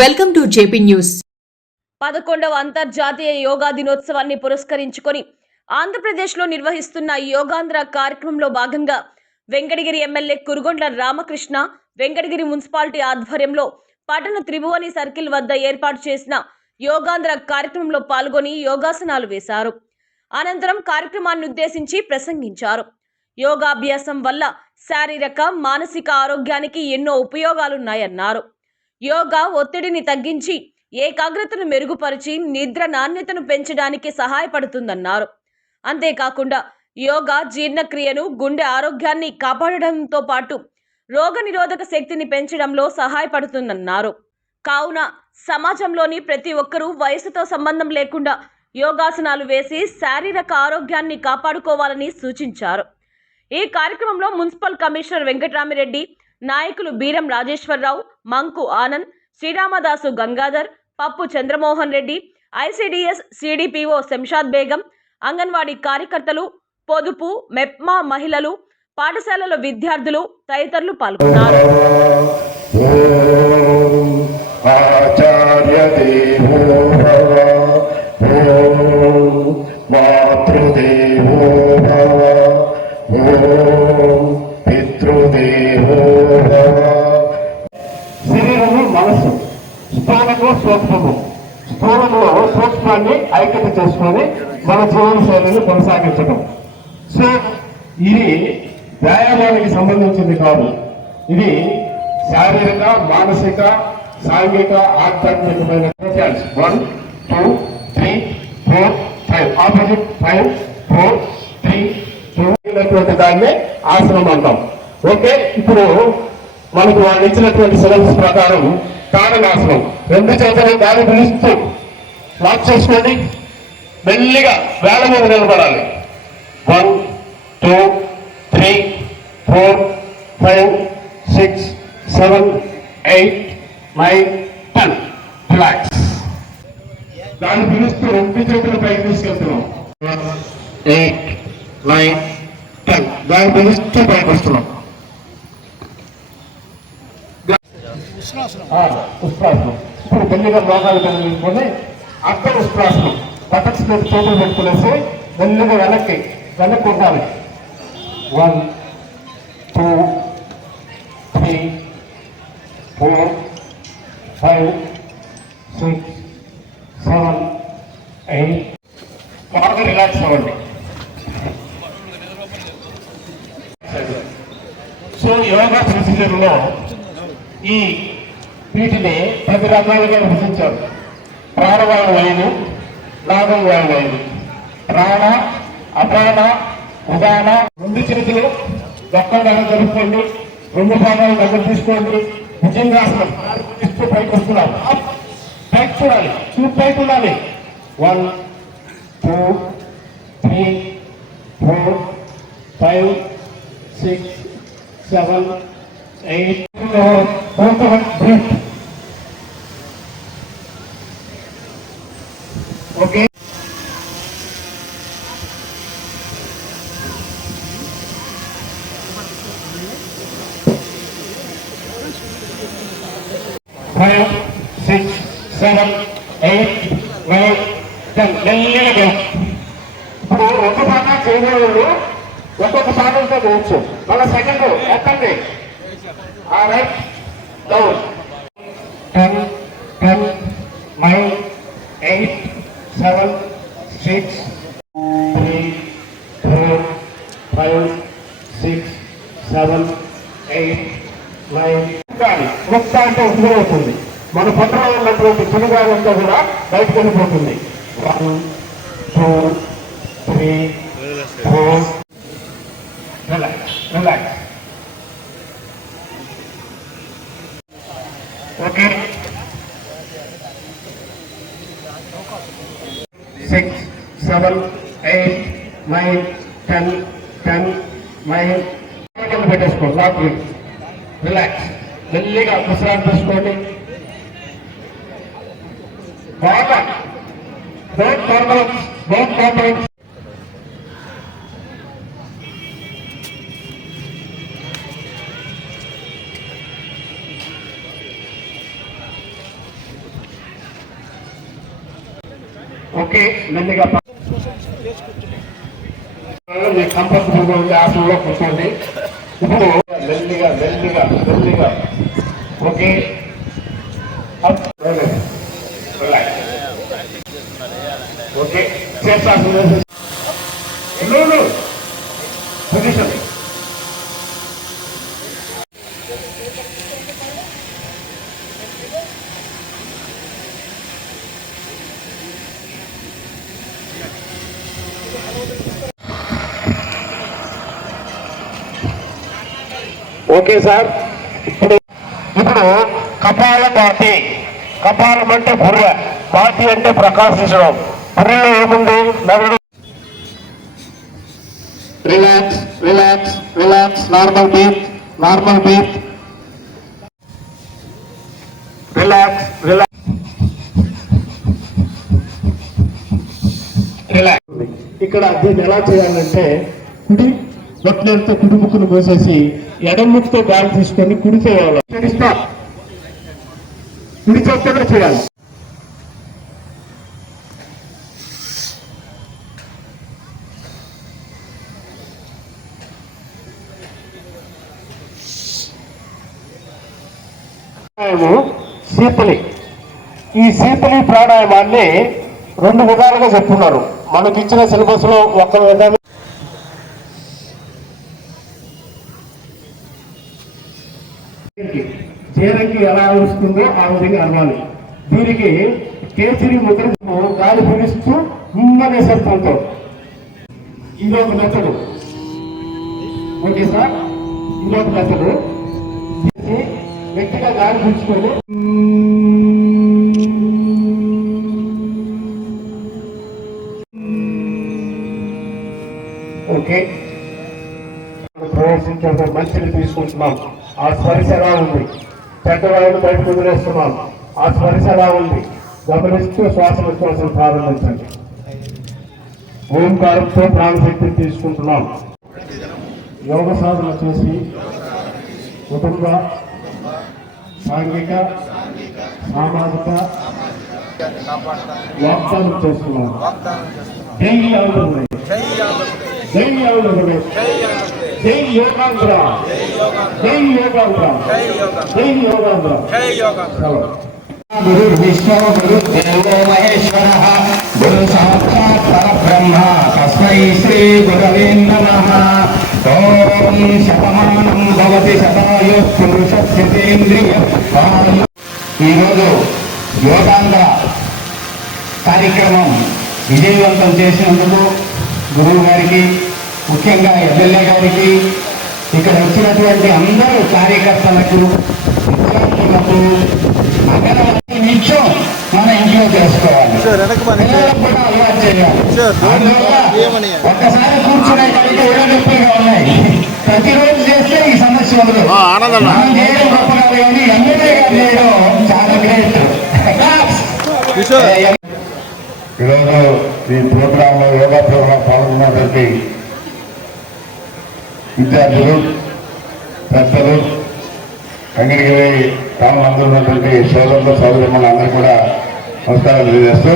Welcome to JP news. పదకొండవ అంతర్జాతీయ యోగా దినోత్సవాన్ని పురస్కరించుకొని ఆంధ్రప్రదేశ్లో నిర్వహిస్తున్న యోగాంధ్ర కార్యక్రమంలో భాగంగా వెంకటగిరి ఎమ్మెల్యే కురుగొండ్ల రామకృష్ణ వెంకటగిరి మున్సిపాలిటీ ఆధ్వర్యంలో పట్టణ త్రిభువని సర్కిల్ వద్ద ఏర్పాటు చేసిన యోగాంధ్ర కార్యక్రమంలో పాల్గొని యోగాసనాలు వేశారు. అనంతరం కార్యక్రమాన్ని ఉద్దేశించి ప్రసంగించారు. యోగాభ్యాసం వల్ల శారీరక మానసిక ఆరోగ్యానికి ఎన్నో ఉపయోగాలున్నాయన్నారు. యోగా ఒత్తిడిని తగ్గించి ఏకాగ్రతను మెరుగుపరిచి నిద్ర నాణ్యతను పెంచడానికి సహాయపడుతుందన్నారు. అంతేకాకుండా యోగా జీర్ణక్రియను గుండె ఆరోగ్యాన్ని కాపాడడంతో పాటు రోగనిరోధక శక్తిని పెంచడంలో సహాయపడుతుందన్నారు. కావున సమాజంలోని ప్రతి ఒక్కరూ వయసుతో సంబంధం లేకుండా యోగాసనాలు వేసి శారీరక ఆరోగ్యాన్ని కాపాడుకోవాలని సూచించారు. ఈ కార్యక్రమంలో మున్సిపల్ కమిషనర్ వెంకటరామిరెడ్డి నాయకులు బీరం రాజేశ్వరరావు మంకు ఆనంద్ శ్రీరామదాసు గంగాధర్ పప్పు చంద్రమోహన్ రెడ్డి ఐసీడీఎస్ సిడిపిఓ శంషాద్ బేగం అంగన్వాడీ కార్యకర్తలు పొదుపు మెప్మా మహిళలు పాఠశాలల విద్యార్థులు తదితరులు పాల్గొన్నారు. మన జీవన శైలిని కొనసాగించడం సో ఇది వ్యాయామానికి సంబంధించింది కాదు. ఇది శారీరక మానసిక సాంఘిక ఆధ్యాత్మికమైన one two three four five. Opposite five four three two ఇటువంటి దాన్ని ఆసనం అంటాం. ఓకే? ఇప్పుడు మనకు వాళ్ళు ఇచ్చినటువంటి సిలబస్ ప్రకారం తాడనాసనం రెండు చేతులు గాలి పిలుస్తూ లాక్ చేసుకోండి. మెల్లిగా వేల మీద నిలబడాలి. One two three four five six seven eight nine ten relax దాన్ని పిలుస్తూ రెండు చేతులు పైకి తీసుకెళ్తున్నాం. ఎయిట్ నైన్ టెన్ దాన్ని పిలుస్తూ పైకి వస్తున్నాం. ఉష్ణాసనం. ఇప్పుడు మెల్లిగా మోకాలు కలిగి అక్కడ ఉష్ణాసనం. బటక్స్ మీద చేతులు పెట్టుకునేసి మెల్లిగా వెనక్కి వెనక్కి ఉండాలి. One two three four five six seven eight బాగా రిలాక్స్ అవ్వండి. సో యోగా ప్రొసీజర్లో ఈ వీటిని పది రకాలుగా విభజించారు. ప్రాణవాయువు వాయువు లాభం వాయు ప్రాణ అపాన ఉదాన రెండు చేతులు ఒక్కగా జరుపుకోండి. రెండు పాదాలు దగ్గర తీసుకోండి. భుజంగాసనం ఇస్తూ పైకి వస్తున్నారు. పైకి చూడాలి. చూపు పైకి ఉండాలి. One two three four five six seven eight. Breathe okay? Five six seven eight nine ten మెల్లిగా ఇప్పుడు ఒక పాట చేయగలరు ఒక్కొక్క పాటలతో చేయొచ్చు మళ్ళీ సెకండ్ ఎత్తండి. ఆ right down ten ten seven six three four five six seven eight nine కానీ ఒక్క అంటే ఉపయోగవుతుంది మన పట్టణంలో ఉన్నటువంటి చిన్నగారు అంతా కూడా బయటకు వెళ్ళిపోతుంది. One two three four relax relax okay six seven eight nine ten ten nine కింద పెట్టేసుకోండి లాక్ రిలాక్స్ మెల్లిగా విశ్రాంతి తీసుకోండి బాగా don't compromise don't compromise okay మెల్లిగా ప- మీ కంఫర్టబుల్ ఉంది ఆసనంలో కూర్చోండి ఇప్పుడు మెల్లిగా మెల్లిగా మెల్లిగా ఓకే అప్. రిలాక్స్. ఓకే శీర్షాసనం ఓకే సార్. ఇప్పుడు ఇప్పుడు కపాల పార్టీ కపాలం అంటే బుర్ర. పార్టీ అంటే ప్రకాశించడం. బుర్రలో ఏముంది? నగడు. Relax relax relax normal breath normal breath ఇక్కడ దీన్ని ఎలా చేయాలంటే కుడి బొట్లతో కుడి ముక్కును పోసేసి ఎడం ముక్కుతో గాలి తీసుకొని కుడి చేయాలి. కుడి చేత్తోనే చేయాలి. శీతలి. ఈ శీతలి ప్రాణాయామాన్ని రెండు విధాలుగా చెప్తున్నారు. మనకి ఇచ్చిన సిలబస్లో ఒక విధానం జీరంకి ఎలా అరుస్తుందో ఆ విధంగా అనాలి. దీనికి కేసరి ముద్రము గాలి పిలుస్తూ ఉమ్మనే శబ్దంతో ఇది ఒక మెథడు ఓకే సార్? ఇది ఒక మెథడు వ్యక్తిగా గాలి పిలుచుకొని ఓకే? ప్రవేశించే మంచిని తీసుకుంటున్నాం. ఆ స్పర్శ ఎలా ఉంది? చెడ్డవాళ్ళని బయటకు వదిలేస్తున్నాం. ఆ స్పర్శ ఎలా ఉంది? గమనిస్తూ శ్వాస విశ్వాసం ప్రారంభించండి ఓంకారంతో ప్రాణశక్తిని తీసుకుంటున్నాం. యోగ సాధన చేసి కుటుంబ సాంఘిక సామాజిక వాగ్దానం చేస్తున్నాం. జై ఆంధ్రప్రదేశ్ జై ఆంధ్రప్రదేశ్. జై యోగాంధ్ర. జై యోగాంధ్ర. జై యోగాంధ్ర. సెలవు. గురు విష్ణు గురు దేవో మహేశ్వర. గురు సాక్షాత్ పరబ్రహ్మ తస్మై శ్రీ గురవే నమః ఓం శతమానం భవతి శతాయు పురుషేంద్రియ ఈరోజు యోగాంధ్ర కార్యక్రమం విజయవంతం చేసినందుకు గురువు గారికి ముఖ్యంగా ఎమ్మెల్యే గారికి ఇక్కడ వచ్చినటువంటి అందరూ కార్యకర్తలకు విద్యార్థులకు అంగన్వాడీ నిత్యం మన ఇంట్లో చేసుకోవాలి. కూడా అలవాటు చేయాలి. నొప్పిగా ఉన్నాయి. ప్రతిరోజు చేస్తే ఈ సమస్య ఉండదు మనం చేయడం గొప్ప కాదు కానీ ఎమ్మెల్యే గారు చేయడం చాలా గ్రేట్. ఈరోజు ఈ ప్రోగ్రాంలో యోగా ప్రోగ్రాం పాల్గొన్నటువంటి విద్యార్థులు పెద్దలు వెంకటగిరి తాము అందరూ ఉన్నటువంటి సోదరులు సోదరులు అందరూ కూడా నమస్కారాలు తెలియజేస్తూ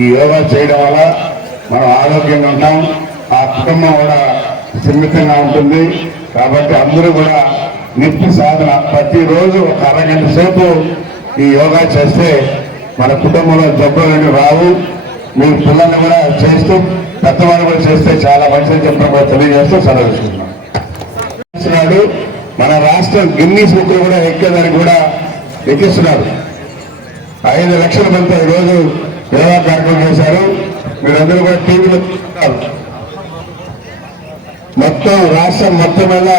ఈ యోగా చేయడం వల్ల మనం ఆరోగ్యంగా ఉంటాం ఆ కుటుంబం కూడా సున్నితంగా ఉంటుంది. కాబట్టి అందరూ కూడా నిత్య సాధన ప్రతిరోజు ఒక అరగంట సేపు ఈ యోగా చేస్తే మన కుటుంబంలో జబ్బులు అనేవి రావు. మీ పిల్లల్ని కూడా చేస్తూ పెద్దవాళ్ళు కూడా చేస్తే చాలా మంచిదని చెప్పడం కూడా తెలియజేస్తూ సెలవుస్తున్నాడు మన రాష్ట్రం గిన్నీస్ బుక్ కూడా ఎక్కేదానికి కూడా ఎక్కిస్తున్నారు ఐదు లక్షల మంది ఈరోజు యోగా కార్యక్రమం చేశారు. మీరందరూ కూడా టీవీలో చూస్తున్నారు. మొత్తం రాష్ట్రం మొత్తం మీద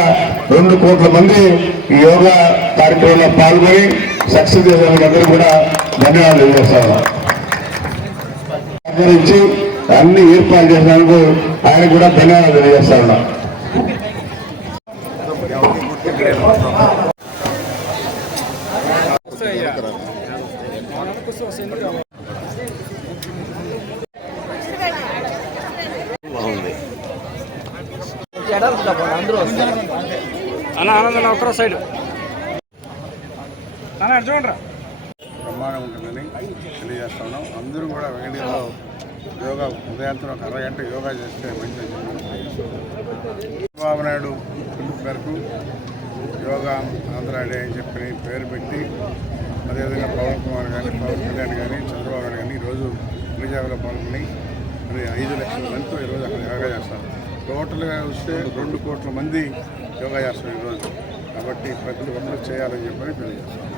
రెండు కోట్ల మంది ఈ యోగా కార్యక్రమంలో పాల్గొని సక్సెస్ చేసిన అందరూ కూడా ధన్యవాదాలు తెలియజేస్తాను. అన్ని ఏర్పాటు చేసినందుకు ఆయన కూడా ధన్యవాదాలు తెలియజేస్తా అన్న ఆనందన్న ఒక్కరో సైడ్. అన్న చూడరా బ్రహ్మాండం ఉంటుందని తెలియజేస్తా ఉన్నాం అందరూ కూడా వెంకటగిరిలో యోగా ఉదయంతో ఒక అరగంట యోగా చేస్తే మంచిది చంద్రబాబు నాయుడు పిలుపు మేరకు యోగా ఆంధ్ర డే అని చెప్పి పేరు పెట్టి అదేవిధంగా పవన్ కుమార్ కానీ పవన్ కళ్యాణ్ కానీ చంద్రబాబు నాయుడు కానీ ఈరోజు విజయవాడ పాల్గొని మరి ఐదు లక్షల మందితో ఈరోజు అక్కడ యోగా చేస్తారు. టోటల్గా వస్తే రెండు కోట్ల మంది యోగా చేస్తారు ఈరోజు. కాబట్టి ప్రతి ఒక్కరు చేయాలని చెప్పని తెలియజేస్తారు